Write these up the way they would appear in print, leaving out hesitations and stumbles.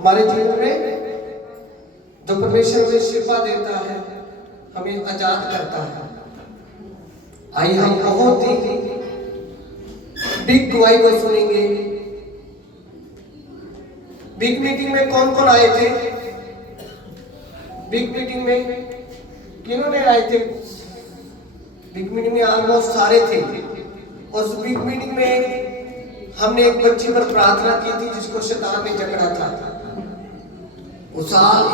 हमारे जीवन में जो परमेश्वर हमें शिफा देता है, हमें आजाद करता है। आइए हम बहुत ही बिग गवाही को सुनेंगे। बिग मीटिंग में कौन कौन आए थे? बिग मीटिंग में किन्होंने आए थे? बिग मीटिंग में ऑलमोस्ट सारे थे। और उस बिग मीटिंग में हमने एक बच्ची पर प्रार्थना की थी जिसको शैतान ने जकड़ा था। वो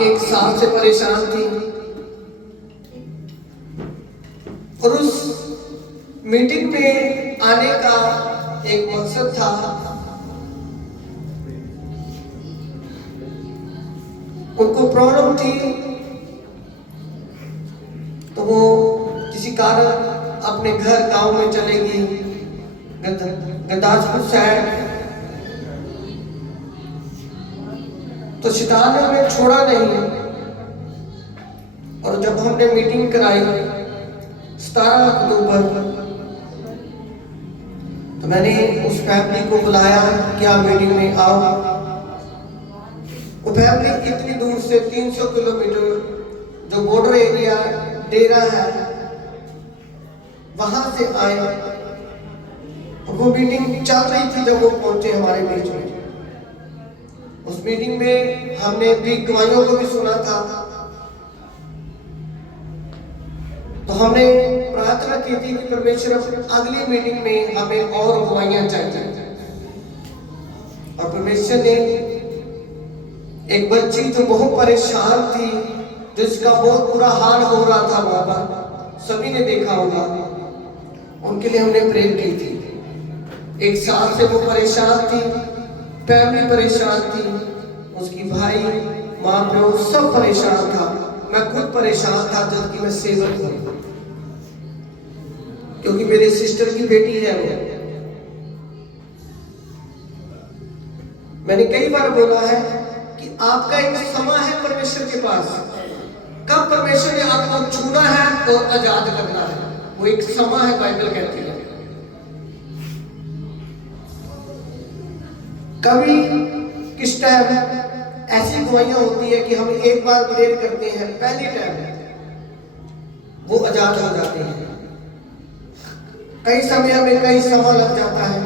एक साल से परेशान थी और उस मीटिंग में आने का एक मकसद था। उनको प्रॉब्लम थी तो वो किसी कारण अपने घर गांव में चलेगी, गुरदासपुर साइड। तो शैतान ने हमें छोड़ा नहीं। और जब हमने मीटिंग कराई 17 अक्टूबर, तो मैंने उस फैमिली को बुलाया कि आप मीटिंग में आओ। वो फैमिली इतनी दूर से 300 किलोमीटर जो बॉर्डर एरिया डेरा है वहां से आए। वो मीटिंग चल रही थी जब वो पहुंचे हमारे बीच में। उस मीटिंग में हमने बिग गवाहियों को भी सुना था। तो हमने प्रार्थना की थी कि परमेश्वर अगली मीटिंग में हमें और गवाहियां चाहिए। और परमेश्वर ने एक बच्ची जो बहुत परेशान थी, जिसका बहुत बुरा हाल हो रहा था वहां पर, सभी ने देखा होगा, उनके लिए हमने प्रेयर की थी। एक साल से वो परेशान थी, फैमिली परेशान थी, उसकी भाई माँ प्यो सब परेशान था। मैं खुद परेशान था जबकि मैं सेवक हूं, क्योंकि मेरे सिस्टर की बेटी है वो। मैंने कई बार बोला है कि आपका एक समय है परमेश्वर के पास, कब परमेश्वर ने आपको चुना है और आजाद करना है, वो एक समय है, बाइबल कहती है। कभी किस टाइम ऐसी गवाहियां होती है कि हम एक बार प्रेयर करते हैं, पहले टाइम वो आजाद हो जाते हैं। कई समय में कई समय लग जाता है,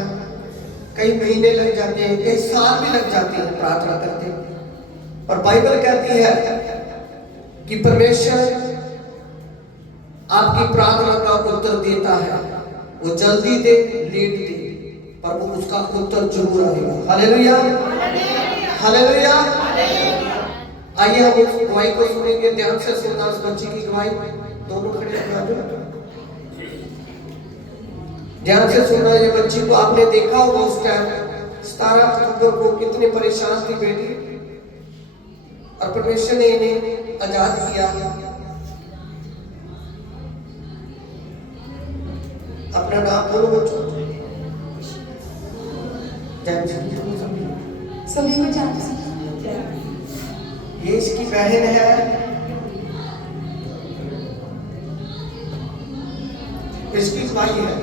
कई महीने लग जाते हैं, कई साल भी लग जाते हैं प्रार्थना करते हैं। पर बाइबल कहती है कि परमेश्वर आपकी प्रार्थना का उत्तर देता है। वो जल्दी दे, लेट दे, पर वो उसका उत्तर जरूर आएगा। Hallelujah, hallelujah. आइए हम उस गवाही को सुनेंगे, ध्यान से सुनना। उस बच्ची की गवाही, दोनों खड़े हैं, ध्यान से सुनना। ये बच्ची को आपने देखा होगा उस टाइम 17 अक्टूबर को, कितनी परेशान थी बेटी, और परमेश्वर ने इन्हें आजाद किया। अपना नाम बोलो बच्चों। सभी को जानते हैं। ये इसकी बहन है, इसकी भाई है।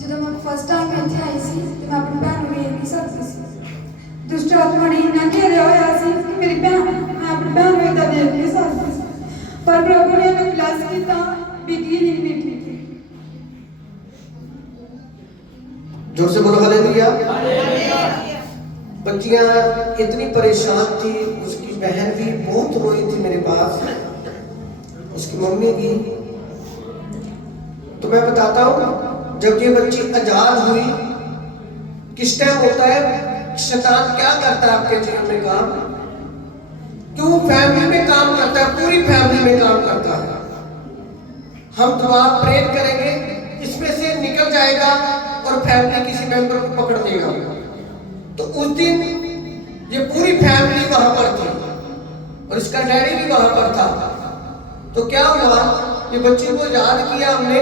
ਜਦੋਂ ਮੈਂ ਫਸਟ ਟਾਈਮ ਇੱਥੇ ਆਈ ਸੀ ਤੇ ਮੈਂ ਆਪਣੀ ਭੈਣ ਨੂੰ ਵੇਖ ਨਹੀਂ ਸਕਦੀ ਸੀ। ਦੁਸ਼ਟ ਆਤਮਾ ਨੇ ਇੰਨਾ ਘੇਰਿਆ ਹੋਇਆ ਸੀ ਕਿ ਮੇਰੀ ਭੈਣ, ਮੈਂ ਆਪਣੀ ਭੈਣ ਨੂੰ ਏਦਾਂ ਦੇਖ ਨਹੀਂ ਸਕਦੀ ਸੀ। ਪਰ ਪ੍ਰਭੂ ਨੇ ਮੈਨੂੰ ਬਲੈਸ ਕੀਤਾ, ਬੀਤੀ ਨਹੀਂ ਬੀਤੀ थी। जोर से बोलो हालेलुया। बच्चियां इतनी परेशान थी, उसकी बहन भी बहुत रोई थी मेरे पास, उसकी मम्मी भी। तो मैं बताता हूँ, जब ये बच्ची आजाद हुई, किस टाइम होता है शैतान क्या करता है आपके जीवन में काम, क्यों फैमिली में काम करता है, पूरी फैमिली में काम करता है। हम दुआ प्रेयर करेंगे, इसमें से निकल जाएगा और फैमिली किसी मेंबर को पकड़ देगा। तो उस दिन ये पूरी फैमिली वहां पर थी और इसका डैडी भी वहां पर था। तो क्या हुआ, ये बच्चे को याद किया हमने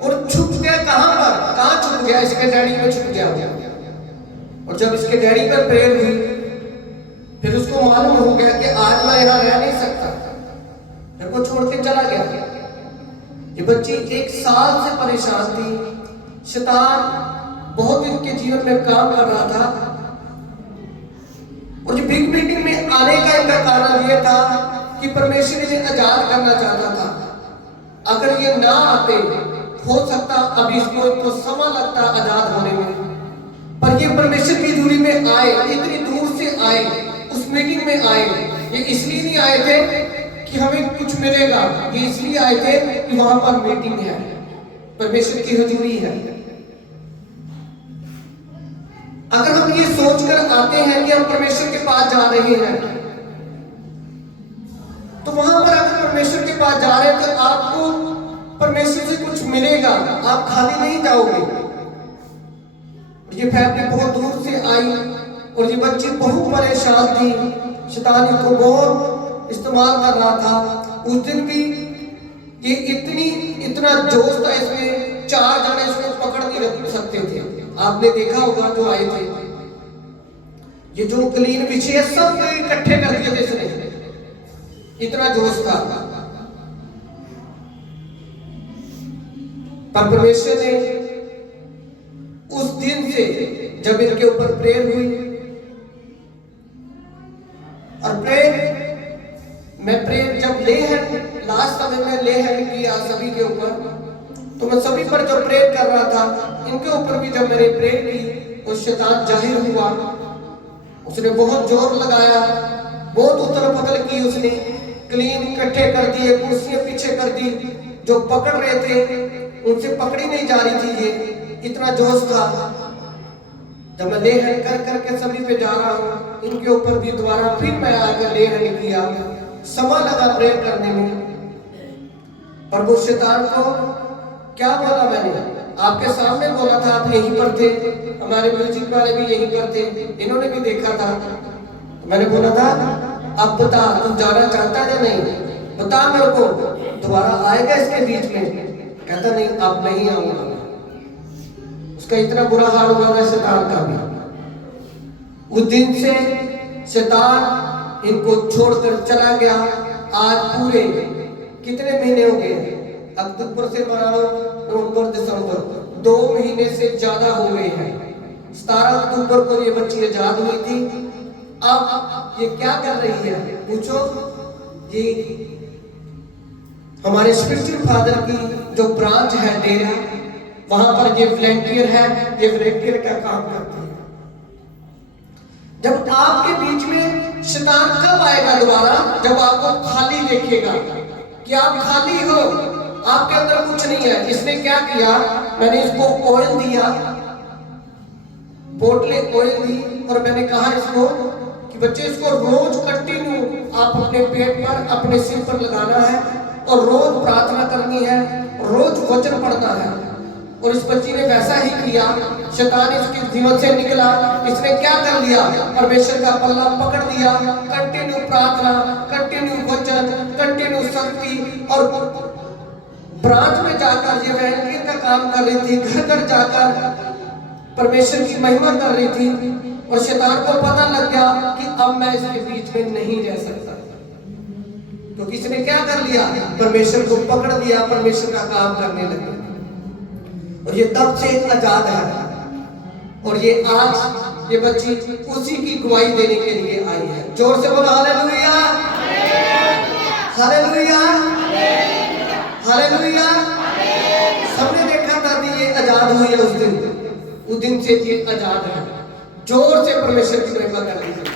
और छुप गया। कहां छुप गया? इसके डैडी में छुप गया। और जब इसके डैडी पर प्रेयर हुई, फिर उसको मालूम हो गया कि आज मैं यहाँ रह नहीं सकता, फिर वो छोड़ के चला गया। ये बच्ची 1 साल से परेशान थी। शैतान बहुत इनके जीवन में काम कर रहा था। और जो बिग मीटिंग में आने का इनका कारण यह था कि परमेश्वर इन्हें आजाद करना चाहता था। अगर ये ना आते, हो सकता अभी इनको समय लगता आजाद होने में, पर ये परमेश्वर की दूरी में आए, इतनी दूर से आए, उस मीटिंग में आए। ये इसलिए नहीं आए थे कि हमें कुछ मिलेगा, ये इसलिए आए थे कि वहां पर मीटिंग है, परमेश्वर की हजूरी है। अगर हम ये सोचकर आते हैं कि हम परमेश्वर के पास जा रहे हैं, तो वहां पर अगर परमेश्वर के पास जा रहे हैं तो आपको परमेश्वर से कुछ मिलेगा, आप खाली नहीं जाओगे। ये फैमिली बहुत दूर से आई और ये बच्ची बहुत परेशान थी। शैतान इसको बहुत इस्तेमाल कर रहा था। उस दिन भी ये इतना जोश था इसमें, 4 जने इसको पकड़ नहीं रख सकते थे। आपने देखा होगा जो आए थे, ये जो क्लीन पीछे सब इकट्ठे कर दिए थे इसने, इतना जोश था। पर परमेश्वर ने उस दिन से जब इनके ऊपर प्रेयर हुई, और प्रेयर जब ले हैंड लास्ट समय में ले हैंड किया सभी के ऊपर, तो मैं सभी पर जब प्रेयर कर रहा था, इनके ऊपर भी जब मैंने प्रेयर की, तो शैतान जाहिर हुआ। उसने बहुत जोर लगाया, बहुत उथल पुथल की, उसने क्लीन इकट्ठे कर दिए, कुर्सियां पीछे कर दी, जो पकड़ रहे थे उनसे पकड़ी नहीं जा रही थी। ये इतना जोश था। जब मैं ले हैंड कर करके सभी पे जा रहा हूँ, इनके ऊपर भी दोबारा फिर मैं आकर ले हैंड किया। समय लगा प्रेयर करने में, पर वो शैतान को क्या बोला मैंने, आपके सामने बोला था, आप यहीं पर थे, हमारे म्यूजिक वाले भी यहीं पर थे, इन्होंने भी देखा था। तो मैंने बोला था, अब बता तू जाना चाहता है या नहीं, बता मेरे को, दोबारा आएगा इसके बीच में? कहता नहीं, अब नहीं आऊंगा। उसका इतना बुरा हाल हुआ था शैतान का भी। उस दिन से शैतान इनको छोड़कर चला गया। आज पूरे कितने महीने हो गए? अक्टूबर से बनाओ नवंबर दिसंबर, 2 महीने से ज्यादा हो गए हैं। 17 अक्टूबर को ये बच्ची आजाद हुई थी। अब ये क्या कर रही है पूछो? ये हमारे स्पिरिचुअल फादर की जो ब्रांच है डेरा, वहां पर ये वॉलंटियर है, ये वॉलंटियर का काम करती है। जब आपके बीच में शैतान कब आएगा दोबारा? जब आपको खाली देखेगा कि आप खाली हो, आपके अंदर कुछ नहीं है। इसने क्या किया, मैंने इसको ऑयल दिया, बोतलें ऑयल दी, और मैंने कहा इसको कि बच्चे इसको रोज कंटिन्यू आप अपने पेट पर, अपने सिर पर लगाना है, और रोज प्रार्थना करनी है, रोज वचन पढ़ना है। और इस बच्ची ने वैसा ही किया। शैतान इसके जीवन से निकला। इसने क्या कर लिया, परमेश्वर का पल्ला पकड़ लिया। कंटिन्यू प्रार्थना, कंटिन्यू वचन, कंटिन्यू शक्ति, और ब्रांच में जाकर ये वॉलंटियर का काम कर रही थी, घर घर जाकर परमेश्वर की महिमा कर रही थी। और शैतान को पता लग गया कि अब मैं इसके बीच में नहीं रह सकता, क्योंकि इसने क्या कर लिया, परमेश्वर को पकड़ लिया, परमेश्वर का काम करने लगे। और ये तब से आजाद है। और ये आज ये बच्ची उसी की गवाही देने के लिए आई है। जोर से बोलो हालेलुया, हालेलुया, हालेलुया। सबने देखा था कि ये आजाद हुई है उस दिन से ये आजाद है। जोर से परमेश्वर की महिमा कर लीजिए।